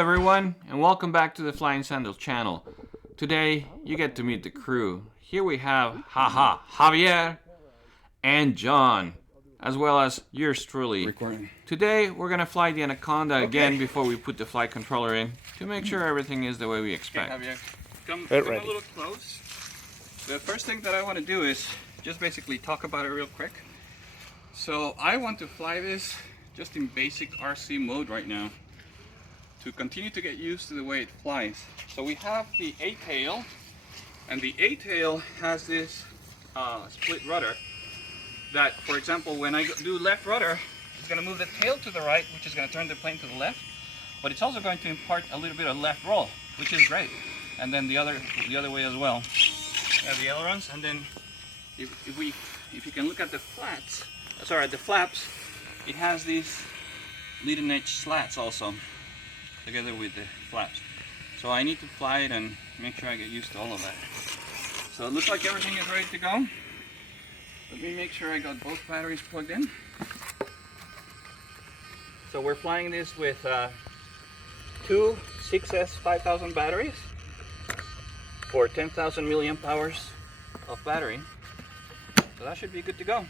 everyone, and welcome back to the Flying Sandals channel. Today, you get to meet the crew. Here we have Javier and John, as well as yours truly. Recording. Today, we're going to fly the Anaconda again before we put the flight controller in to make sure everything is the way we expect. Okay, Javier, come a little close. The first thing that I want to do is just basically talk about it real quick. So I want to fly this just in basic RC mode right now to continue to get used to the way it flies. So we have the A-tail, and the A-tail has this split rudder that, for example, when I do left rudder, it's going to move the tail to the right, which is going to turn the plane to the left, but it's also going to impart a little bit of left roll, which is great. And then the other way as well. The ailerons, and then if you can look at the flaps, it has these leading edge slats also together with the flaps. So I need to fly it and make sure I get used to all of that. So it looks like everything is ready to go. Let me make sure I got both batteries plugged in. So we're flying this with two 6S 5000 batteries for 10,000 milliamp hours of battery. So that should be good to go.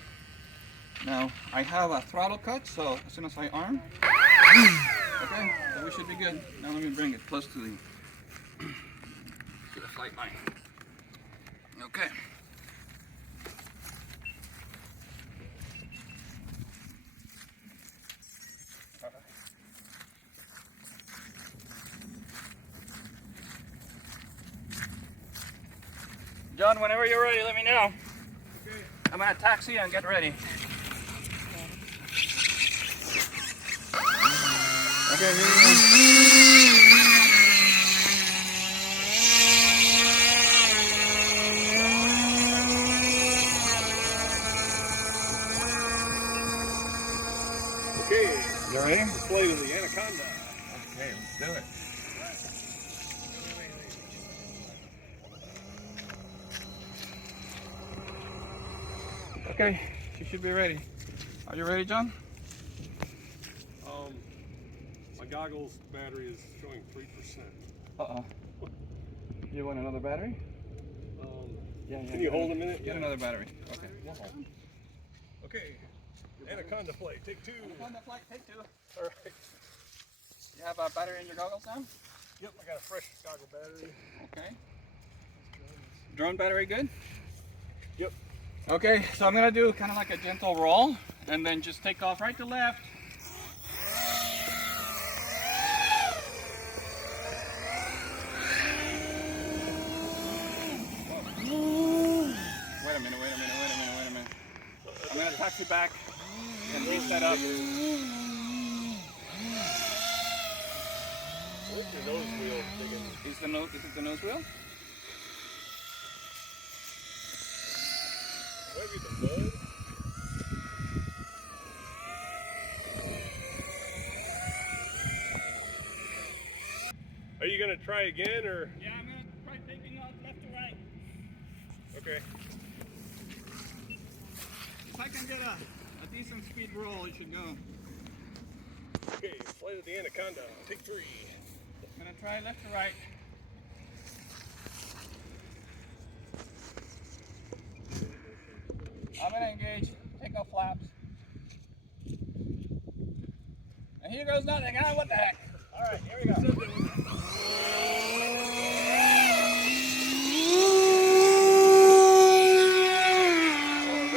Now I have a throttle cut, so as soon as I arm, okay, so we should be good. Now let me bring it close to the flight line. Okay. John, whenever you're ready, let me know. Okay. I'm gonna taxi and get ready. Okay, here we go. Okay, you ready? Let's play with the Anaconda. Okay, let's do it. Okay, you should be ready. Are you ready, John? My goggles battery is showing 3%. Uh-oh. You want another battery? Yeah. Can you hold a minute? Get another battery. Okay. We'll hold. Okay. Anaconda flight, take two. Anaconda flight, take two. All right. You have a battery in your goggles now? Yep, I got a fresh goggle battery. Okay. Drone battery good? Yep. Okay, so I'm gonna do kind of like a gentle roll and then just take off right to left. Wait a minute. I'm gonna taxi back and reset up. I think the nose wheel digging. Is it the nose wheel? Maybe the mud. Are you gonna try again, or? Yeah, I'm gonna try taking off left to right. Okay. If I can get a decent speed roll, it should go. Okay, flight of the Anaconda, take three. I'm gonna try left to right. I'm gonna engage, take off flaps. And here goes nothing. Ah, what the heck? All right, here we go. All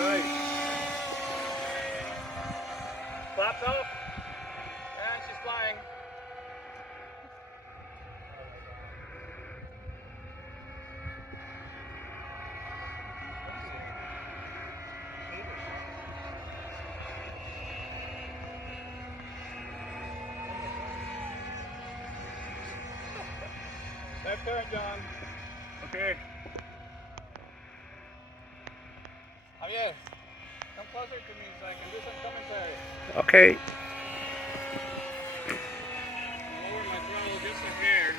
right. Flaps off. And she's flying. Left turn, John. Okay. Javier, come closer to me so I can do some commentary. Okay. Lower my throttle just a hair.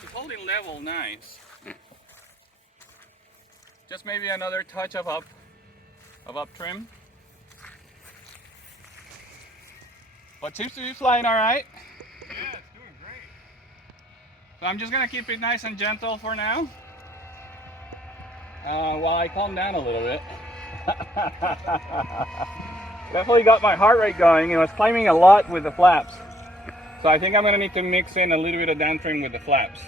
She's holding level nice. Just maybe another touch of up trim. But seems to be flying all right. Yeah, it's doing great. So I'm just gonna keep it nice and gentle for now. While I calm down a little bit. Definitely got my heart rate going. You know, it's climbing a lot with the flaps. So I think I'm gonna need to mix in a little bit of downstream with the flaps.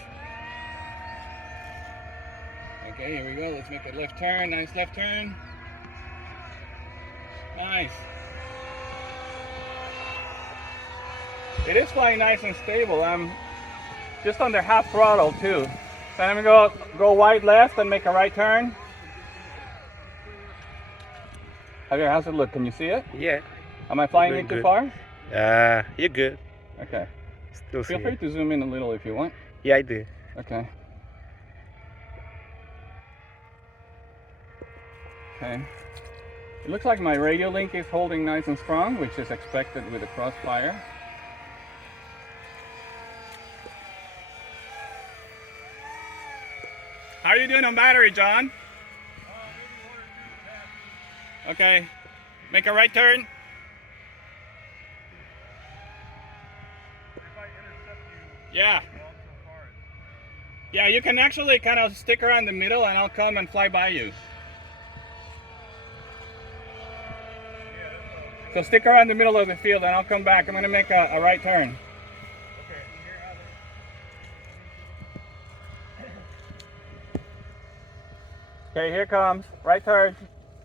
Okay, here we go. Let's make a left turn. Nice left turn. Nice. It is flying nice and stable. I'm just under half throttle too. So I'm gonna go wide left and make a right turn. Javier, how's it look? Can you see it? Yeah. Am I flying Doing it too good. far? You're good. Okay. Still see Feel free it. to zoom in a little if you want. Yeah, I do. Okay. Okay. It looks like my radio link is holding nice and strong, which is expected with the crossfire. How are you doing on battery, John? Okay. Make a right turn. If I intercept you, Yeah. well, so far, Yeah, you can actually kind of stick around the middle and I'll come and fly by you. So stick around the middle of the field and I'll come back. I'm going to make a right turn. Okay, here comes. Right turn.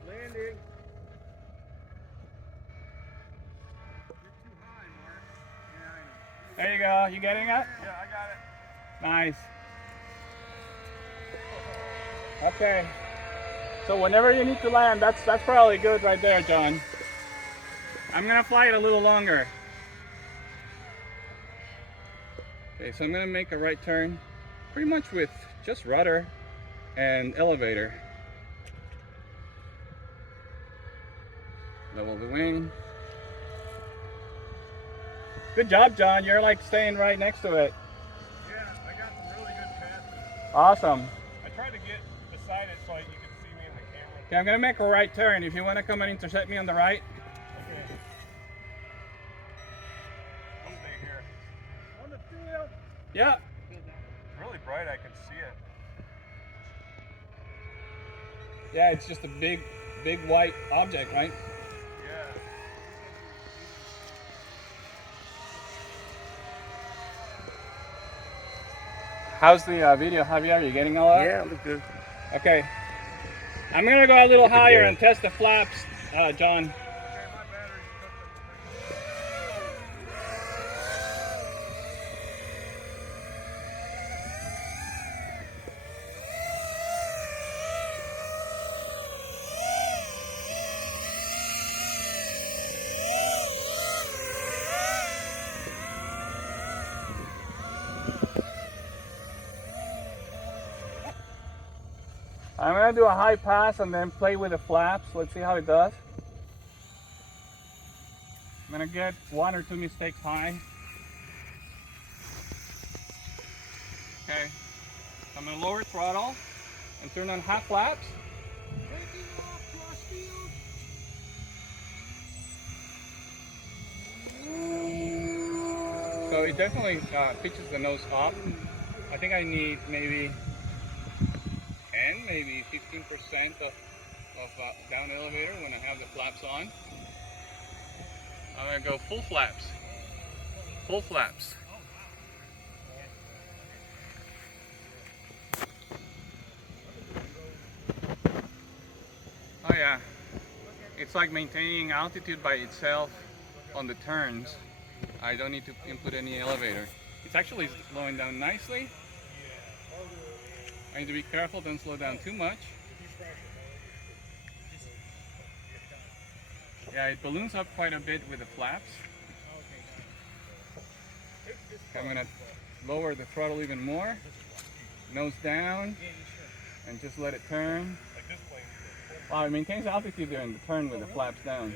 landing. You're too high, Mark. Yeah, I know. There you go. You getting it? Yeah, I got it. Nice. Okay. So whenever you need to land, that's probably good right there, John. I'm gonna fly it a little longer. Okay, so I'm gonna make a right turn, pretty much with just rudder and elevator. Level the wing. Good job, John. You're like staying right next to it. Yeah, I got some really good passes. Awesome. I tried to get beside it so you could see me in the camera. Okay, I'm gonna make a right turn. If you want to come and intercept me on the right. Okay. I'll stay here. On the field. Yeah. It's really bright. I can see it. Yeah, it's just a big white object, right? Yeah. How's the video, Javier? Are you getting all that? Yeah, look good. Okay. I'm gonna go a little Look at higher that. and test the flaps, John. Okay, my battery's cooked. I'm gonna do a high pass and then play with the flaps. Let's see how it does. I'm gonna get 1 or 2 mistakes high. Okay. I'm gonna lower throttle and turn on half flaps. So it definitely pitches the nose up. I think I need maybe 10, maybe 15% of down elevator when I have the flaps on. I'm gonna go full flaps. Full flaps. Oh yeah, it's like maintaining altitude by itself on the turns. I don't need to input any elevator. It's actually slowing down nicely. I need to be careful, don't slow down too much. Yeah, it balloons up quite a bit with the flaps. I'm gonna lower the throttle even more, nose down, and just let it turn. Like this plane. Wow, it maintains altitude during the turn with the flaps down.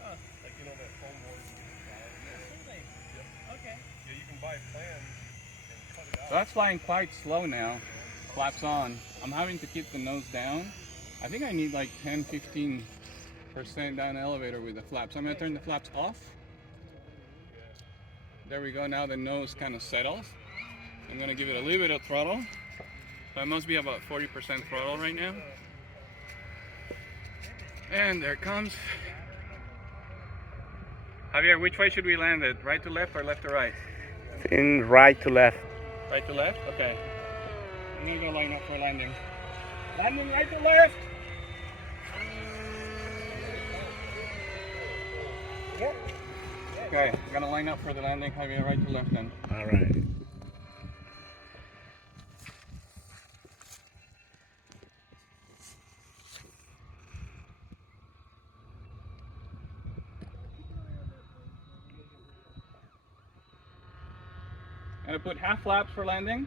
Like you know that foam board. Okay. Yeah, you can buy plans and cut it out. So that's flying quite slow now. Flaps on. I'm having to keep the nose down. I think I need like 10-15% down elevator with the flaps. I'm gonna turn the flaps off. There we go. Now the nose kind of settles. I'm going to give it a little bit of throttle. So it must be about 40% throttle right now. And there it comes. Javier, which way should we land it? Right to left or left to right? In right to left. Right to left? Okay. I'm going to go line up for landing. Landing right to left! Okay, I'm going to line up for the landing. Javier, right to left then. All right. I'm going to put half flaps for landing.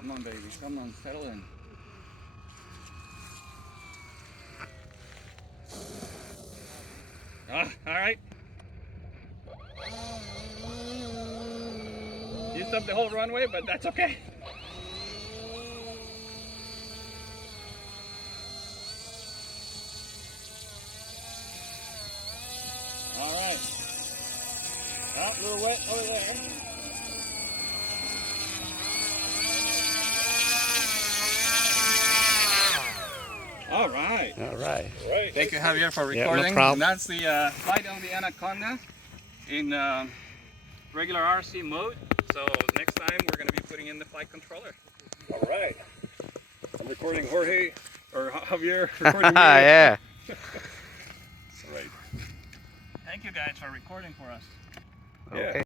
Come on, baby. Come on, settle in. Ah, all right. Used up the whole runway, but that's okay. All right. Oh, a little wet over there. All right. All right. Thank you, Javier, for Yeah, no recording. problem. And that's the flight of the Anaconda in regular RC mode. So next time we're going to be putting in the flight controller. All right. I'm recording Jorge, or Javier recording me. Yeah. All right. Thank you guys for recording for us. Yeah. Okay.